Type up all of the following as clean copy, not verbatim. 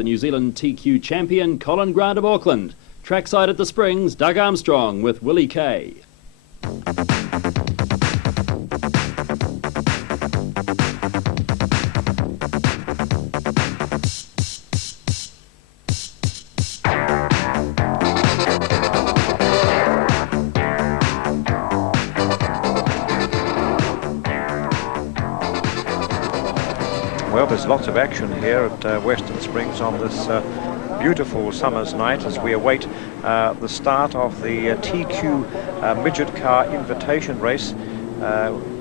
the New Zealand TQ champion Colin Grant of Auckland. Trackside at the Springs, Doug Armstrong with Willie Kay. Well, there's lots of action here at Western Springs on this beautiful summer's night as we await the start of the TQ Midget Car Invitation Race.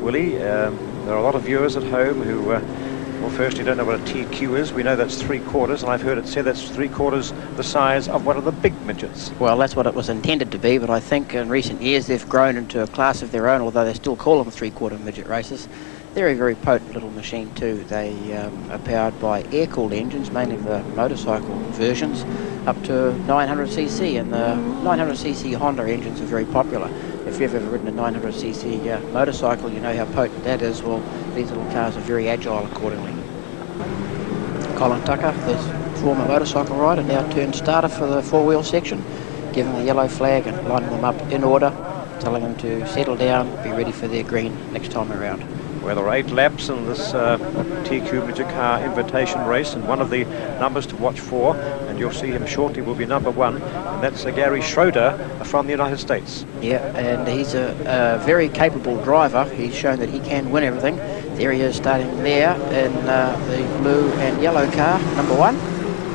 Willie, there are a lot of viewers at home who, well, firstly don't know what a TQ is. We know that's 3/4, and I've heard it said that's 3/4 the size of one of the big midgets. Well, that's what it was intended to be, but I think in recent years they've grown into a class of their own, although they still call them 3/4 midget races. They're a very potent little machine too. They are powered by air-cooled engines, mainly the motorcycle versions, up to 900cc, and the 900cc Honda engines are very popular. If you've ever ridden a 900cc motorcycle, you know how potent that is. Well, these little cars are very agile accordingly. Colin Tucker, the former motorcycle rider, now turned starter for the four-wheel section, giving the yellow flag and lining them up in order, telling them to settle down, be ready for their green next time around. Well, there are 8 laps in this TQ Midget Car Invitation Race, and one of the numbers to watch for, and you'll see him shortly, will be number 1, and that's Gary Schroeder from the United States. Yeah, and he's a very capable driver. He's shown that he can win everything. There he is starting there in the blue and yellow car, number 1.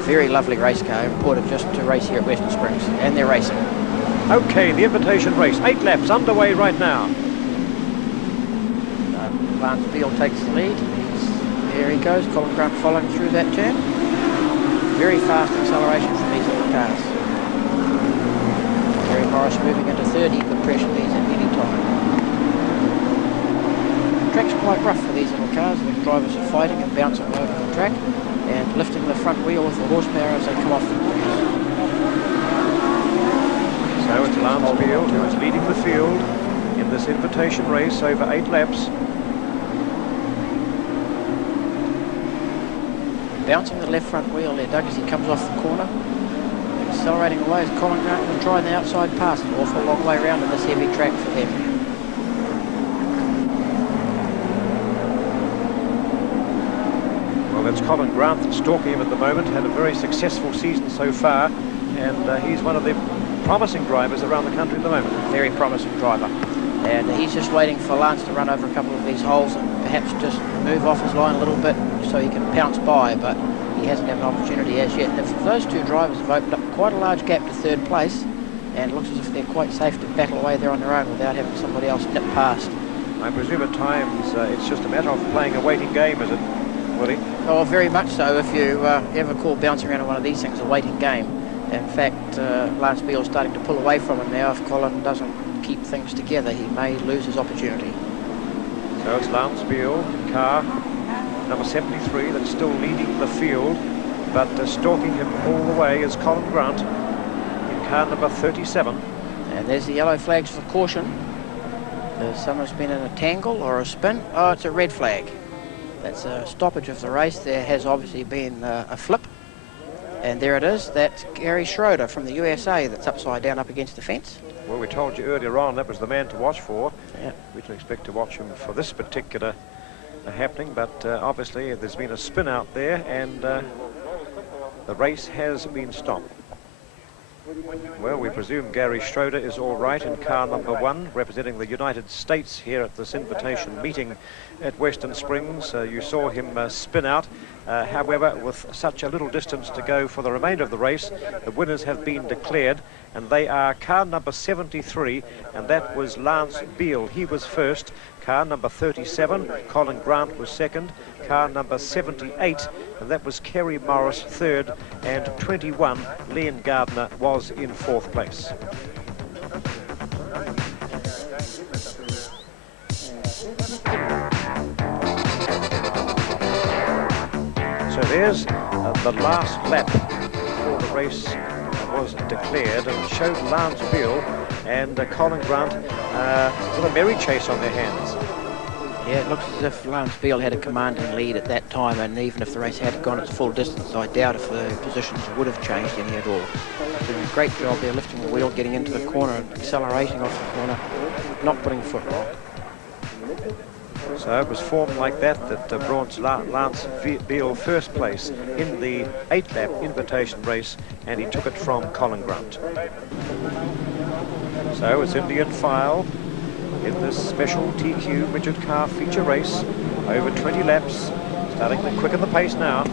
Very lovely race car, imported just to race here at Western Springs, and they're racing. Okay, the invitation race, 8 laps underway right now. Lance Beale takes the lead. There he goes, Colin Grant following through that turn. Very fast acceleration from these little cars. Gary Morris moving into third. He could pressure these at any time. The track's quite rough for these little cars. The drivers are fighting and bouncing all over the track and lifting the front wheel with the horsepower as they come off the grass. So it's Lance Beale who is leading the field in this invitation race over 8 laps. Bouncing the left front wheel there, Doug, as he comes off the corner. Accelerating away as Colin Grant will try the outside pass. An awful long way around on this heavy track for them. Well, that's Colin Grant that's stalking him at the moment. Had a very successful season so far, and he's one of the promising drivers around the country at the moment. Very promising driver. And he's just waiting for Lance to run over a couple of these holes and perhaps just move off his line a little bit so he can pounce by, but he hasn't had an opportunity as yet. And if those two drivers have opened up quite a large gap to third place, and it looks as if they're quite safe to battle away there on their own without having somebody else nip past. I presume at times it's just a matter of playing a waiting game, is it, Willie? Oh, very much so. If you ever call bouncing around on one of these things a waiting game. In fact, Lance Beale's starting to pull away from him now. If Colin doesn't keep things together, he may lose his opportunity. So it's Lance Beale, car number 73, that's still leading the field, but stalking him all the way is Colin Grant in car number 37. And there's the yellow flags for caution. Someone's been in a tangle or a spin. Oh, it's a red flag. That's a stoppage of the race. There has obviously been a flip. And there it is. That's Gary Schroeder from the USA that's upside down up against the fence. Well, we told you earlier on that was the man to watch for. Yeah. We didn't expect to watch him for this particular happening, but obviously there's been a spin out there, and the race has been stopped. Well, we presume Gary Schroeder is all right in car number 1, representing the United States here at this invitation meeting at Western Springs. You saw him spin out. However, with such a little distance to go for the remainder of the race, the winners have been declared, and they are car number 73, and that was Lance Beale. He was first. Car number 37, Colin Grant was second. Car number 78, and that was Kerry Morris third, and 21, Leon Gardner, was in 4th place. So there's the last lap before the race was declared, and showed Lance Beale and Colin Grant with a merry chase on their hands. Yeah, it looks as if Lance Beale had a commanding lead at that time, and even if the race had gone its full distance, I doubt if the positions would have changed any at all. Doing a great job there, lifting the wheel, getting into the corner, and accelerating off the corner, not putting the foot wrong. So it was formed like that brought Lance Beale first place in the 8-lap invitation race, and he took it from Colin Grant. So it's Indian file in this special TQ midget car feature race, over 20 laps, starting to quicken the pace now.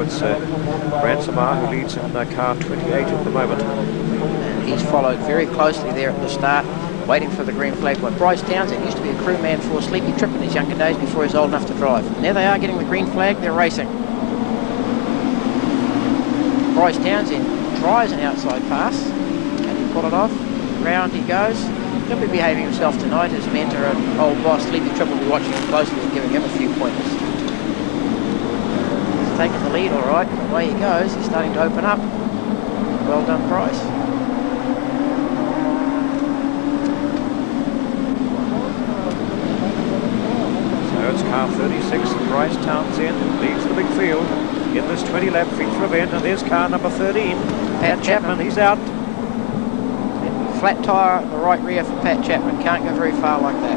It's Bransamar who leads in car 28 at the moment. And he's followed very closely there at the start, waiting for the green flag by Bryce Townsend. Used to be a crewman for Sleepy Trip in his younger days before he was old enough to drive. And there they are getting the green flag, they're racing. Bryce Townsend tries an outside pass. Can he pull it off? Round he goes. He'll be behaving himself tonight. His mentor and old boss Sleepy Trip will be watching him closely and giving him a few pointers. He's taking the lead all right. Away he goes. He's starting to open up. Well done, Bryce. So it's car 36, Bryce Townsend, who leads the big field in this 20-lap feature event, and there's car number 13, Pat Chapman. He's out. Flat tyre at the right rear for Pat Chapman. Can't go very far like that.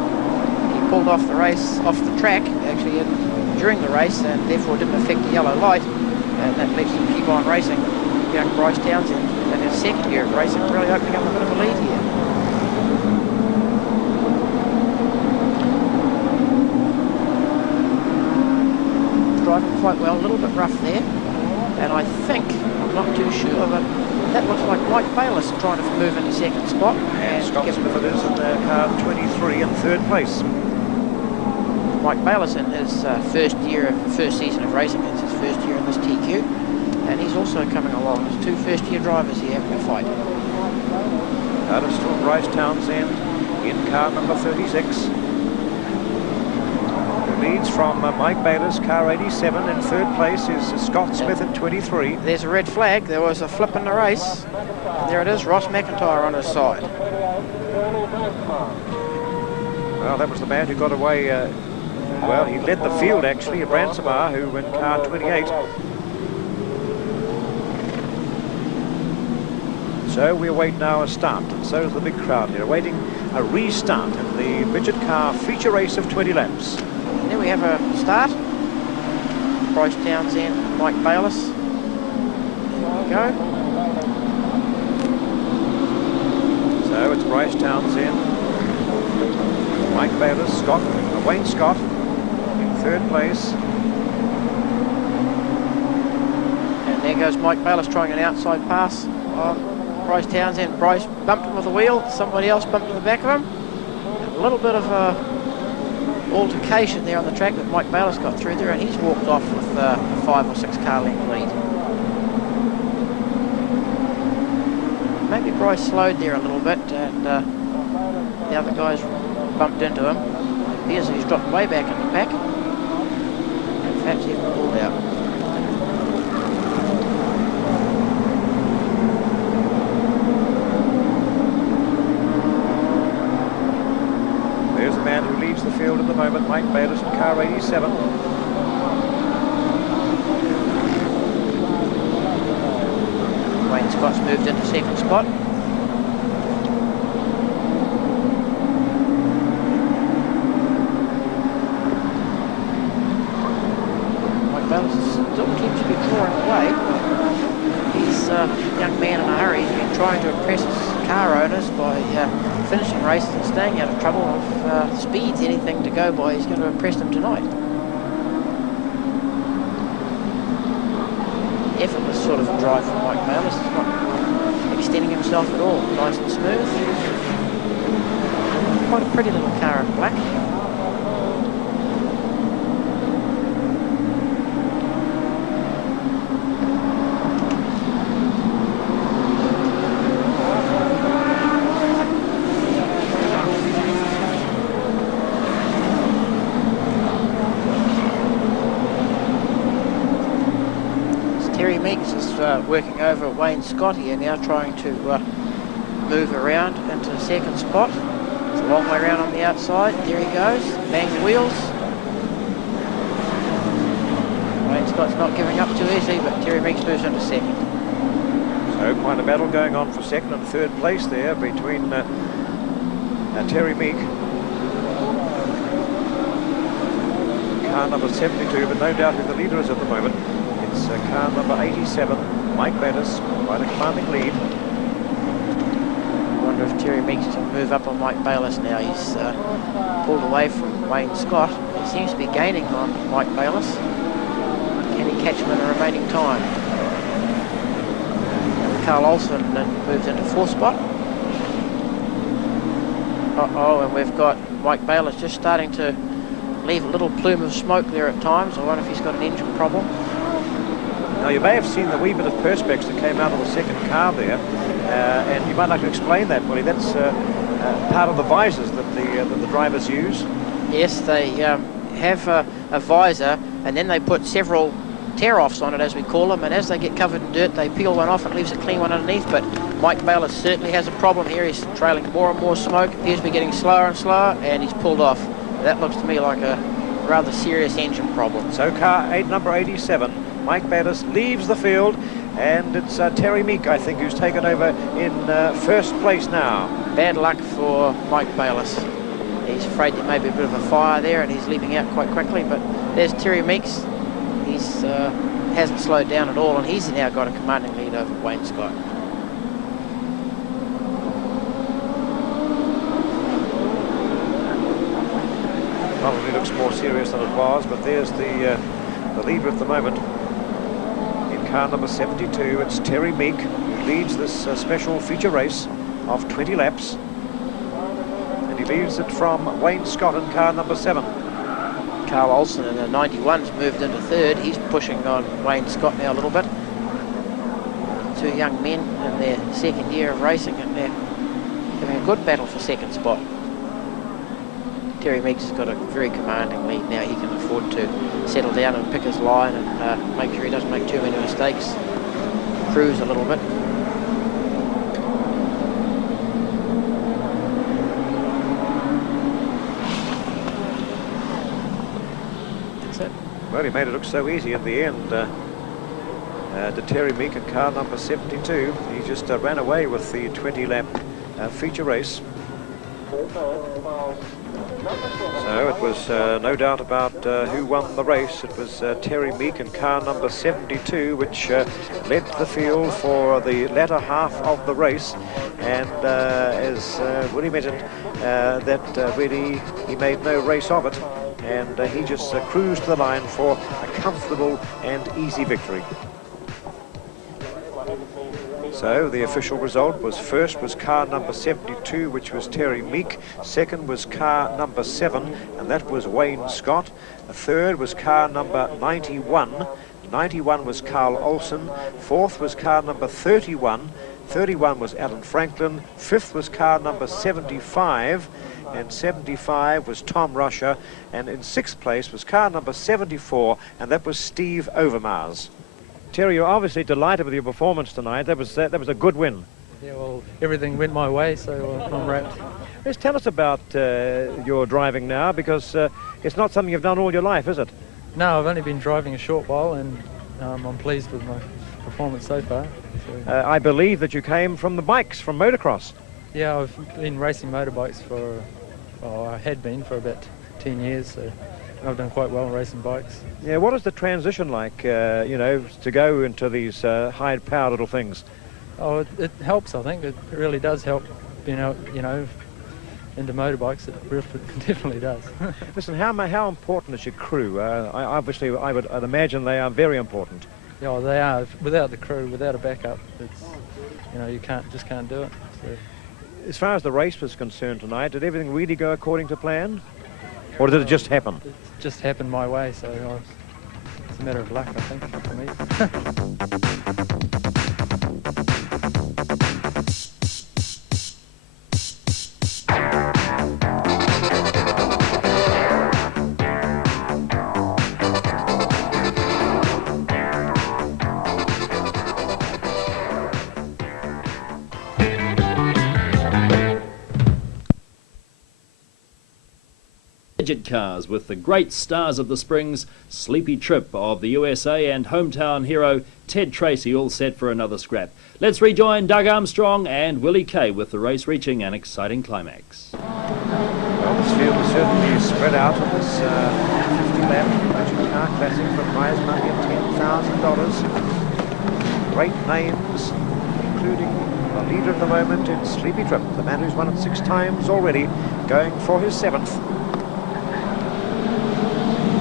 He pulled off the race, off the track, actually, during the race, and therefore didn't affect the yellow light, and that lets him keep on racing. Young Bryce Townsend, in his second year of racing, really opening up a bit of a lead here. Driving quite well, a little bit rough there, and I think, I'm not too sure, but that looks like Mike Bayliss trying to move into second spot. And Scott Smith is in car 23 in third place. Mike Bayliss in his first season of racing. It's his first year in this TQ, and he's also coming along. There's two first-year drivers here having a fight. Out of still Bryce Townsend in car number 36. Leads from Mike Bayliss, car 87. In third place is Scott Smith in 23. There's a red flag. There was a flip in the race. And there it is, Ross McIntyre on his side. Well, that was the man who got away. Well, he led the field, actually, Bransamar, who in car 28. So we await now a start, and so is the big crowd here, awaiting a restart in the midget car feature race of 20 laps. And there we have a start. Bryce Townsend, Mike Bayliss. There we go. So it's Bryce Townsend, Mike Bayliss, Wayne Scott in third place. And there goes Mike Bayliss trying an outside pass on Bryce Townsend. Bryce bumped him with the wheel. Somebody else bumped to the back of him. A little bit of a altercation there on the track, but Mike Bayliss got through there, and he's walked off with a 5 or 6 car length lead. Maybe Bryce slowed there a little bit, and the other guys bumped into him. It appears he's dropped way back in the pack, and perhaps even pulled out. There's the man who leads the field at the moment, Mike Bayliss in car 87. Wayne Scott's moved into second spot. Mike Bayliss still keeps drawing away. He's a young man in a hurry. He's been trying to impress his car owners by finishing races and staying out of trouble. If speed's anything to go by, he's going to impress them tonight. Effortless sort of drive from Mike Bayliss. He's not extending himself at all. Nice and smooth. Quite a pretty little car in black. Working over Wayne Scott here now, trying to move around into the second spot. It's a long way around on the outside. There he goes. Bang the wheels. Wayne Scott's not giving up too easily, but Terry Meeks moves into second. So quite a battle going on for second and third place there between Terry Meek, car number 72, but no doubt who the leader is at the moment. It's car number 87, Mike Bettis, quite a commanding lead. I wonder if Terry Meeks can move up on Mike Bayliss now. He's pulled away from Wayne Scott. He seems to be gaining on Mike Bayliss. Can he catch him in the remaining time? Carl Olsen then moves into fourth spot. Uh-oh, and we've got Mike Bayliss just starting to leave a little plume of smoke there at times. I wonder if he's got an engine problem. Now you may have seen the wee bit of perspex that came out of the second car there, and you might like to explain that, Willie. That's part of the visors that the drivers use. Yes, they have a visor, and then they put several tear-offs on it, as we call them, and as they get covered in dirt, they peel one off and leaves a clean one underneath. But Mike Bayliss certainly has a problem here. He's trailing more and more smoke, appears to be getting slower and slower, and he's pulled off. That looks to me like a rather serious engine problem. So number 87, Mike Bettis leaves the field, and it's Terry Meek, I think, who's taken over in first place now. Bad luck for Mike Bayliss. He's afraid there may be a bit of a fire there, and he's leaping out quite quickly, but there's Terry Meeks. He's hasn't slowed down at all, and he's now got a commanding lead over Wayne Scott. Probably looks more serious than it was, but there's the leader at the moment. In car number 72, it's Terry Meek, who leads this special feature race of 20 laps. And he leads it from Wayne Scott in car number 7. Carl Olsen in the 91's moved into third. He's pushing on Wayne Scott now a little bit. Two young men in their second year of racing, and they're having a good battle for second spot. Terry Meeks has got a very commanding lead now. He can afford to settle down and pick his line and make sure he doesn't make too many mistakes. Cruise a little bit. Well, he made it look so easy in the end. To Terry Meek in car number 72. He just ran away with the 20-lap feature race. So it was no doubt about who won the race. It was Terry Meek in car number 72, which led the field for the latter half of the race. And as Willie mentioned, that really he made no race of it. And he just cruised to the line for a comfortable and easy victory. So the official result was first was car number 72, which was Terry Meek. Second was car number 7, and that was Wayne Scott. Third was car number 91. 91 was Carl Olsen. Fourth was car number 31. 31 was Alan Franklin. Fifth was car number 75. And 75 was Tom Rusher, and in sixth place was car number 74, and that was Steve Overmars. Terry, you're obviously delighted with your performance tonight. That was a good win. Yeah, well, everything went my way, so I'm wrapped. Let's tell us about your driving now, because it's not something you've done all your life, is it? No, I've only been driving a short while, and I'm pleased with my performance so far. So, I believe that you came from the bikes, from motocross. yeah, I've been racing motorbikes for, I had been for about 10 years, so I've done quite well racing bikes. Yeah, what is the transition like, you know, to go into these high-powered little things? Oh, it helps, I think. It really does help being out, you know, into motorbikes. It definitely does. Listen, how important is your crew? I'd imagine they are very important. Yeah, well, they are. Without the crew, without a backup, it's, you know, you just can't do it. So. As far as the race was concerned tonight, did everything really go according to plan? Or did it just happen? It just happened my way, so it's a matter of luck, I think, for me. midget cars with the great stars of the Springs, Sleepy Trip of the USA and hometown hero Ted Tracy all set for another scrap. Let's rejoin Doug Armstrong and Willie Kay with the race reaching an exciting climax. Well, this field is certainly spread out on this 50-lap Midget Car Classic for prize money of $10,000. Great names, including the leader at the moment in Sleepy Trip, the man who's won it 6 times already, going for his 7th.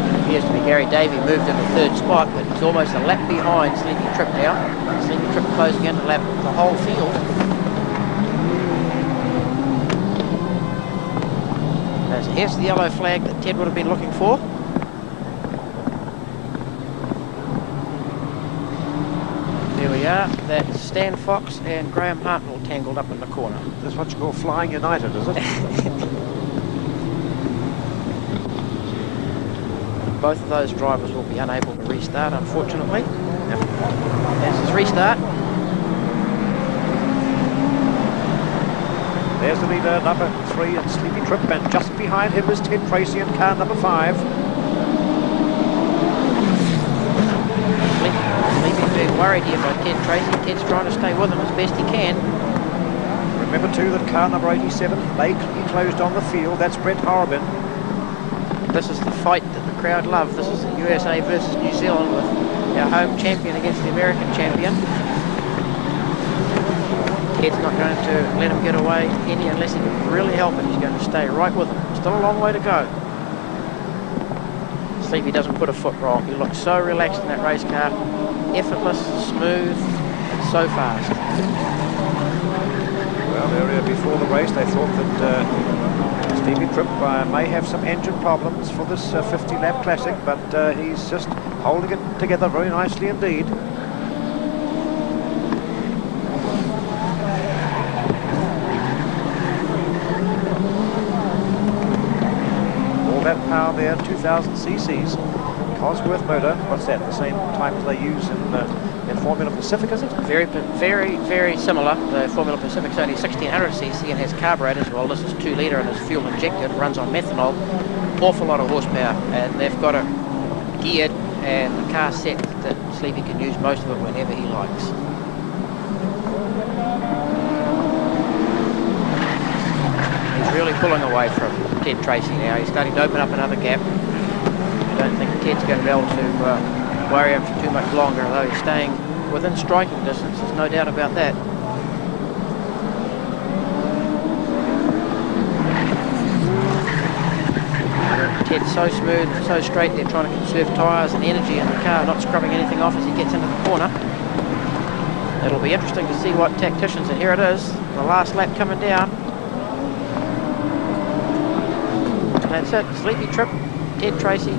It appears to be Gary Davey moved in the 3rd spot, but he's almost a lap behind Sleepy Trip now. Sleepy Trip closing in to lap the whole field. Here's the yellow flag that Ted would have been looking for. There we are. That's Stan Fox and Graham Hartnell tangled up in the corner. This is what you call flying united, is it? Both of those drivers will be unable to restart, unfortunately. Yep. There's his restart. There's the leader, number 3 in Sleepy Trip, and just behind him is Ted Tracy in car number 5. Sleepy's being worried here by Ted Tracy. Ted's trying to stay with him as best he can. Remember too that car number 87, they closed on the field. That's Brett Harbin. This is the fight that the crowd love. This is the USA versus New Zealand with our home champion against the American champion. Ted's not going to let him get away any unless he can really help it. He's going to stay right with him. Still a long way to go. Sleepy doesn't put a foot wrong. He looks so relaxed in that race car. Effortless, smooth, and so fast. Well, earlier before the race, they thought that Sleepy Trip may have some engine problems for this 50-lap classic, but he's just holding it together very nicely indeed. That power there, 2,000 cc's. Cosworth motor, what's that, the same type they use in Formula Pacific, is it? Very similar. The Formula Pacific's only 1,600 cc and has carburetors. Well, this is 2-litre and is fuel injected, runs on methanol. Awful lot of horsepower, and they've got it geared and the car set that Sleepy can use most of it whenever he likes. He's really pulling away from Ted Tracy now. He's starting to open up another gap. I don't think Ted's going to be able to worry him for too much longer, although he's staying within striking distance. There's no doubt about that. Ted's so smooth and so straight, they're trying to conserve tyres and energy in the car, not scrubbing anything off as he gets into the corner. It'll be interesting to see what tacticians, and here it is, the last lap coming down. That's it, Sleepy Trip, Ted Tracy,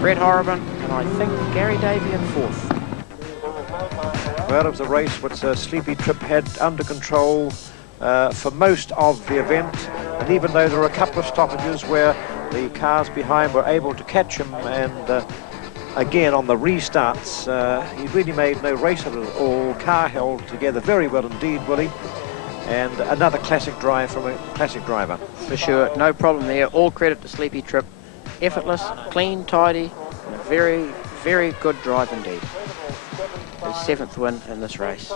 Brett Horriban, and I think Gary Davey in 4th. Well, it was a race which Sleepy Trip had under control for most of the event, and even though there were a couple of stoppages where the cars behind were able to catch him, and again on the restarts, he really made no race of it at all. Car held together very well indeed, Willie. And another classic drive from a classic driver. For sure, no problem there. All credit to Sleepy Trip. Effortless, clean, tidy, and a very, very good drive indeed. His 7th win in this race.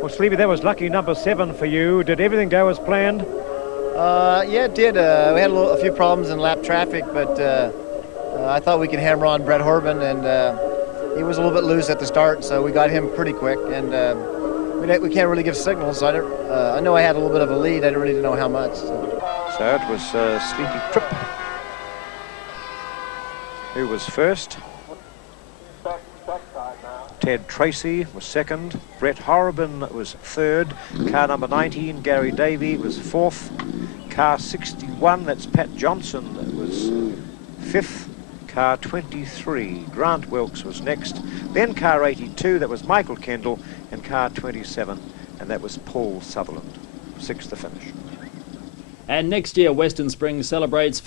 Well, Sleepy, that was lucky number 7 for you. Did everything go as planned? Yeah, it did. We had a few problems in lap traffic, but I thought we could hammer on Brett Horban, and he was a little bit loose at the start, so we got him pretty quick. And we can't really give signals, so I know I had a little bit of a lead. I didn't really know how much. So it was Sleepy Trip who was first. Ted Tracy was second. Brett Horriban was third. Car number 19, Gary Davey, was 4th. Car 61, that's Pat Johnson, was 5th. Car 23, Grant Wilkes was next. Then car 82, that was Michael Kendall, and car 27, and that was Paul Sutherland. 6th to finish. And next year, Western Springs celebrates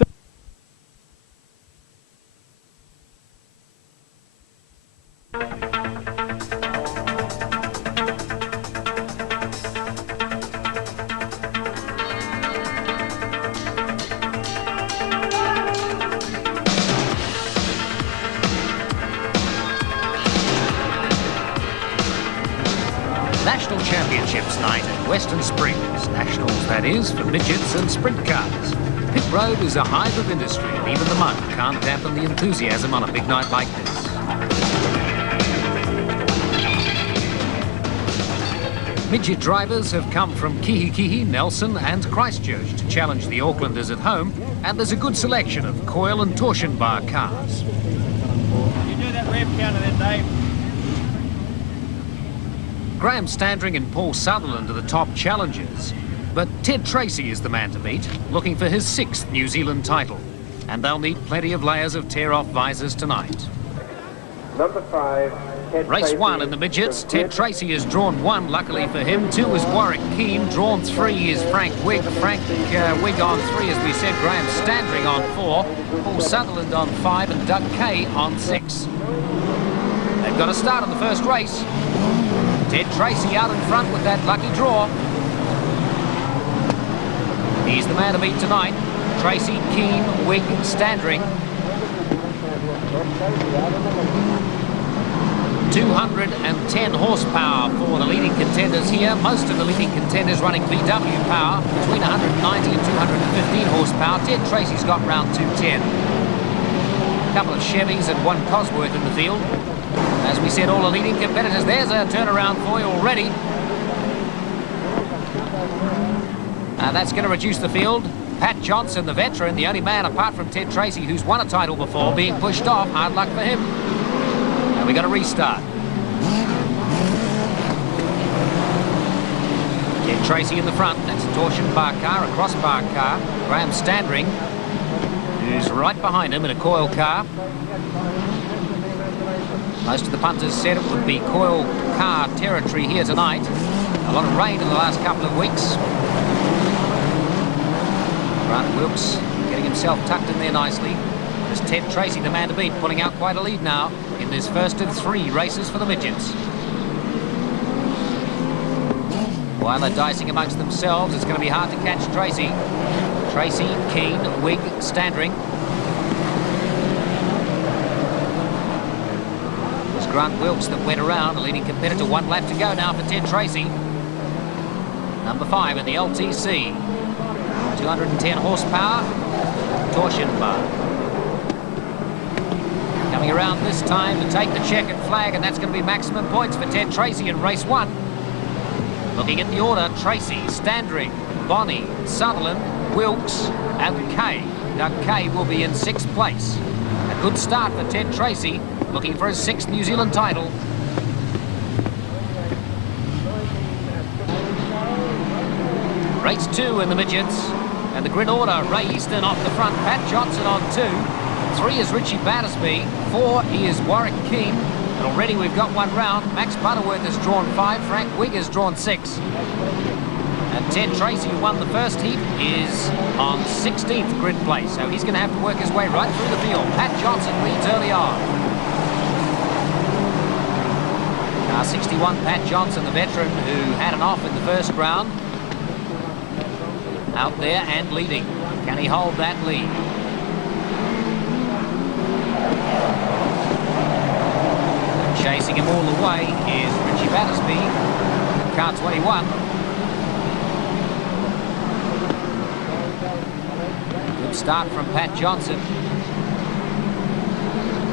National Championships night at Western Springs. Nationals, that is, for midgets and sprint cars. Pit Road is a hive of industry, and even the mud can't dampen the enthusiasm on a big night like this. Midget drivers have come from Kihikihi, Nelson and Christchurch to challenge the Aucklanders at home, and there's a good selection of coil and torsion bar cars. You do that rev counter then, Dave. Graham Standring and Paul Sutherland are the top challengers, but Ted Tracy is the man to beat, looking for his 6th New Zealand title. And they'll need plenty of layers of tear-off visors tonight. Number 5. Race 1 in the midgets. Ted Tracy has drawn 1, luckily for him. 2 is Warwick Keane. Drawn 3 is Frank Wigg. Frank Wigg on 3, as we said. Graham Standring on 4. Paul Sutherland on 5 and Doug Kay on 6. They've got a start in the first race. Ted Tracy out in front with that lucky draw. He's the man to beat tonight. Tracy, Keane, Wigg, Standring. 210 horsepower for the leading contenders here. Most of the leading contenders running VW power, between 190 and 215 horsepower. Ted Tracy's got round 210. A couple of Chevys and 1 Cosworth in the field. As we said, all the leading competitors. There's a turnaround for you already. That's going to reduce the field. Pat Johnson, the veteran, the only man apart from Ted Tracy who's won a title before, being pushed off. Hard luck for him. We got a restart. Ted Tracy in the front. That's a torsion bar car, a crossbar car. Graham Standring, who's right behind him in a coil car. Most of the punters said it would be coil car territory here tonight. A lot of rain in the last couple of weeks. Grant Wilkes getting himself tucked in there nicely. There's Ted Tracy, the man to beat, pulling out quite a lead now in this first of 3 races for the midgets. While they're dicing amongst themselves, it's going to be hard to catch Tracy. Tracy, Keane, Wigg, Standring. It was Grant Wilkes that went around, the leading competitor. 1 lap to go now for Ted Tracy. Number 5 in the LTC. 210 horsepower, torsion bar. Coming around this time to take the checkered flag, and that's going to be maximum points for Ted Tracy in race 1. Looking at the order, Tracy, Standring, Bonney, Sutherland, Wilkes and Kay. Doug Kay will be in 6th place. A good start for Ted Tracy, looking for his 6th New Zealand title. Race 2 in the midgets. And the grid order, Ray Easton off the front, Pat Johnson on 2. 3 is Richie Battersby. 4 is Warwick Keane. And already we've got 1 round. Max Butterworth has drawn 5. Frank Wigg has drawn 6. And Ted Tracy, who won the first heat, is on 16th grid place. So he's going to have to work his way right through the field. Pat Johnson leads early on. Car 61, Pat Johnson, the veteran who had an off in the first round. Out there and leading. Can he hold that lead? Chasing him all the way is Richie Battersby, car 21. Good start from Pat Johnson.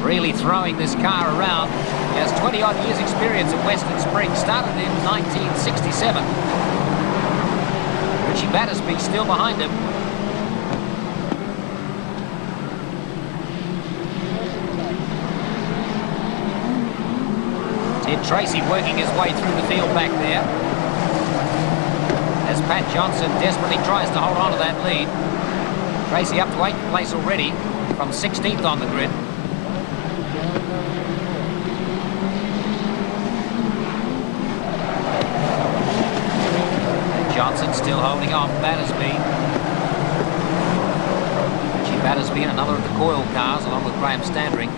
Really throwing this car around. He has 20-odd years experience at Western Springs. Started in 1967. Richie Battersby still behind him. Ted Tracy working his way through the field back there. As Pat Johnson desperately tries to hold on to that lead. Tracy up to 8th place already from 16th on the grid. Johnson still holding on, Battersby. Richie Battersby in another of the coil cars along with Graham Standring.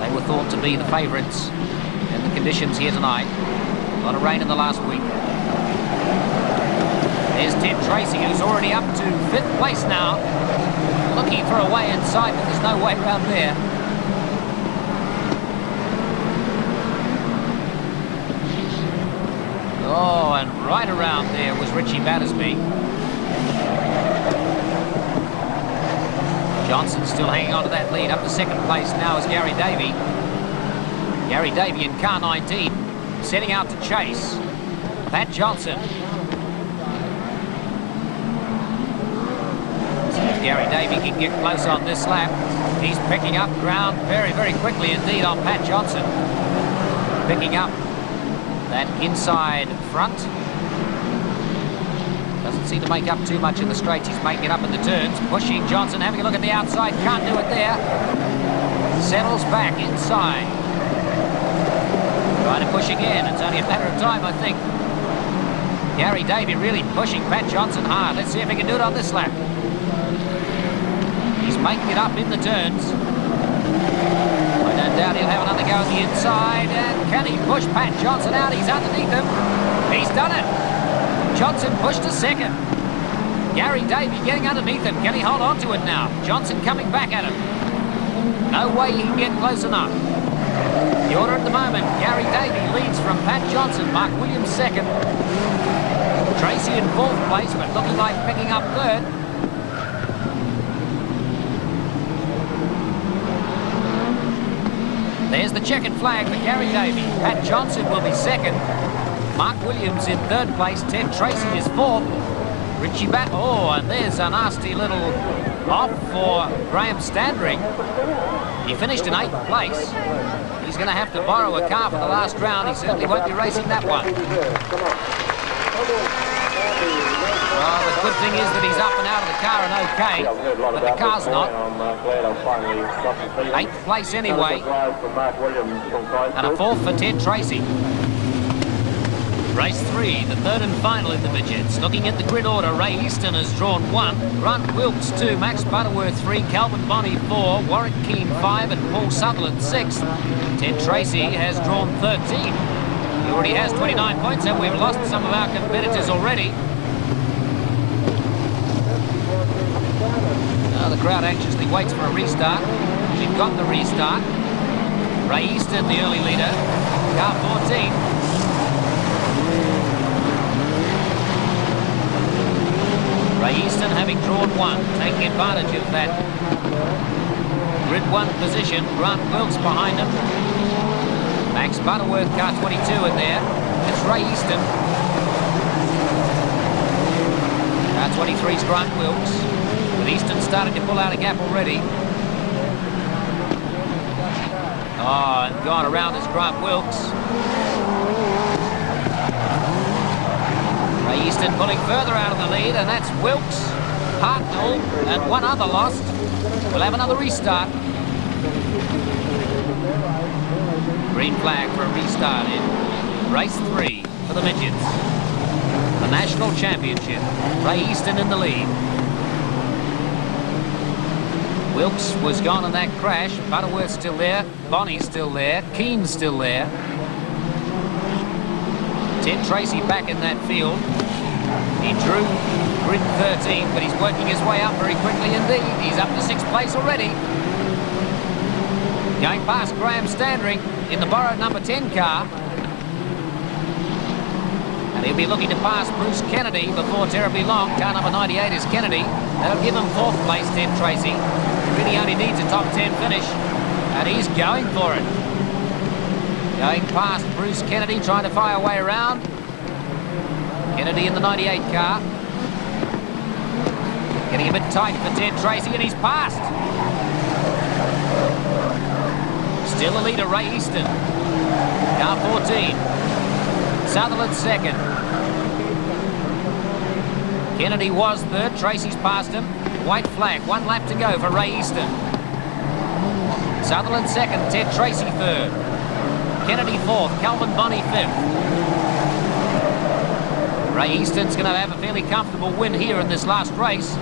They were thought to be the favourites in the conditions here tonight. A lot of rain in the last week. There's Ted Tracy, who's already up to 5th place now. Looking for a way inside, but there's no way around there. Richie Battersby. Johnson still hanging on to that lead. Up to second place now is Gary Davey. Gary Davey in car 19, setting out to chase Pat Johnson. See if Gary Davey can get close on this lap. He's picking up ground very, very quickly indeed on Pat Johnson. Picking up that inside front. Doesn't seem to make up too much in the straights. He's making it up in the turns. Pushing Johnson, having a look at the outside. Can't do it there. Settles back inside. Trying to push again. It's only a matter of time, I think. Gary Davey really pushing Pat Johnson hard. Let's see if he can do it on this lap. He's making it up in the turns. I don't doubt he'll have another go at the inside. And can he push Pat Johnson out? He's underneath him. He's done it. Johnson pushed to second. Gary Davey getting underneath him. Can he hold on to it now? Johnson coming back at him. No way he can get close enough. The order at the moment, Gary Davey leads from Pat Johnson, Mark Williams second. Tracy in fourth place, but looking like picking up third. There's the checkered flag for Gary Davey. Pat Johnson will be second. Mark Williams in third place. Ted Tracy is fourth. Richie Bat. Oh, and there's a nasty little off for Graham Standring. He finished in eighth place. He's going to have to borrow a car for the last round. He certainly won't be racing that one. Well, the good thing is that he's up and out of the car and okay, but the car's not. Eighth place anyway. And a fourth for Ted Tracy. Race 3, the third and final in the midgets. Looking at the grid order, Ray Easton has drawn 1, Grant Wilkes 2, Max Butterworth 3, Calvin Bonney 4, Warwick Keane 5, and Paul Sutherland 6. Ted Tracy has drawn 13. He already has 29 points, and we've lost some of our competitors already. Now the crowd anxiously waits for a restart. We've got the restart. Ray Easton, the early leader, car 14. Ray Easton having drawn 1, taking advantage of that grid 1 position. Grant Wilkes behind him. Max Butterworth, car 22 in there. It's Ray Easton. Car 23's Grant Wilkes. But Easton starting to pull out a gap already. Oh, and gone around is Grant Wilkes. Ray Easton pulling further out of the lead, and that's Wilkes, Hartnell, and one other lost. We'll have another restart. Green flag for a restart in race 3 for the midgets. The national championship. Ray Easton in the lead. Wilkes was gone in that crash. Butterworth's still there. Bonney's still there. Keane's still there. Ted Tracy back in that field. He drew grid 13, but he's working his way up very quickly indeed. He's up to 6th place already. Going past Graham Standring in the borrowed number 10 car. And he'll be looking to pass Bruce Kennedy before terribly long. Car number 98 is Kennedy. That'll give him 4th place, Ted Tracy. He really only needs a top 10 finish, and he's going for it. Going past Bruce Kennedy, trying to fire way around. Kennedy in the 98 car. Getting a bit tight for Ted Tracy, and he's passed. Still the leader, Ray Easton. Car 14. Sutherland second. Kennedy was third. Tracy's passed him. White flag. 1 lap to go for Ray Easton. Sutherland second. Ted Tracy third. Kennedy fourth. Calvin Bonney fifth. Ray Easton's going to have a fairly comfortable win here in this last race.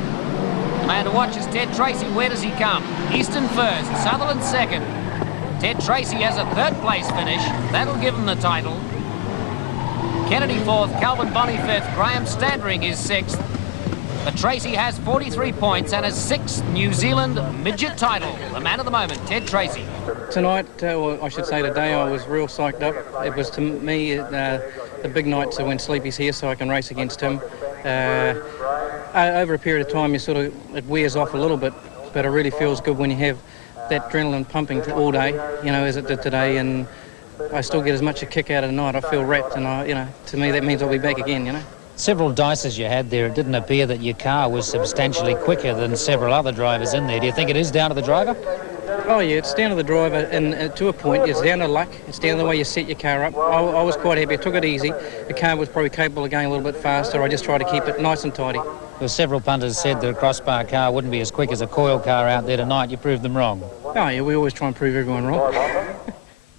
The man to watch is Ted Tracy. Where does he come? Easton first. Sutherland second. Ted Tracy has a 3rd place finish. That'll give him the title. Kennedy 4th, Calvin Bonney 5th, Graham Standring is 6th. But Tracy has 43 points and a 6th New Zealand midget title. The man of the moment, Ted Tracy. Tonight, or I should say today, I was real psyched up. It was, to me, the big nights when Sleepy's here, so I can race against him. Over a period of time, it wears off a little bit, but it really feels good when you have that adrenaline pumping all day, as it did today, and I still get as much a kick out of the night. I feel wrapped, and to me that means I'll be back again. Several dices you had there. It didn't appear that your car was substantially quicker than several other drivers in there. Do you think it is down to the driver? Oh yeah, it's down to the driver, and to a point, it's down to luck. It's down to the way you set your car up. I was quite happy. I took it easy. The car was probably capable of going a little bit faster. I just tried to keep it nice and tidy. Well, several punters said that a crossbar car wouldn't be as quick as a coil car out there tonight. You proved them wrong. Oh yeah, we always try and prove everyone wrong.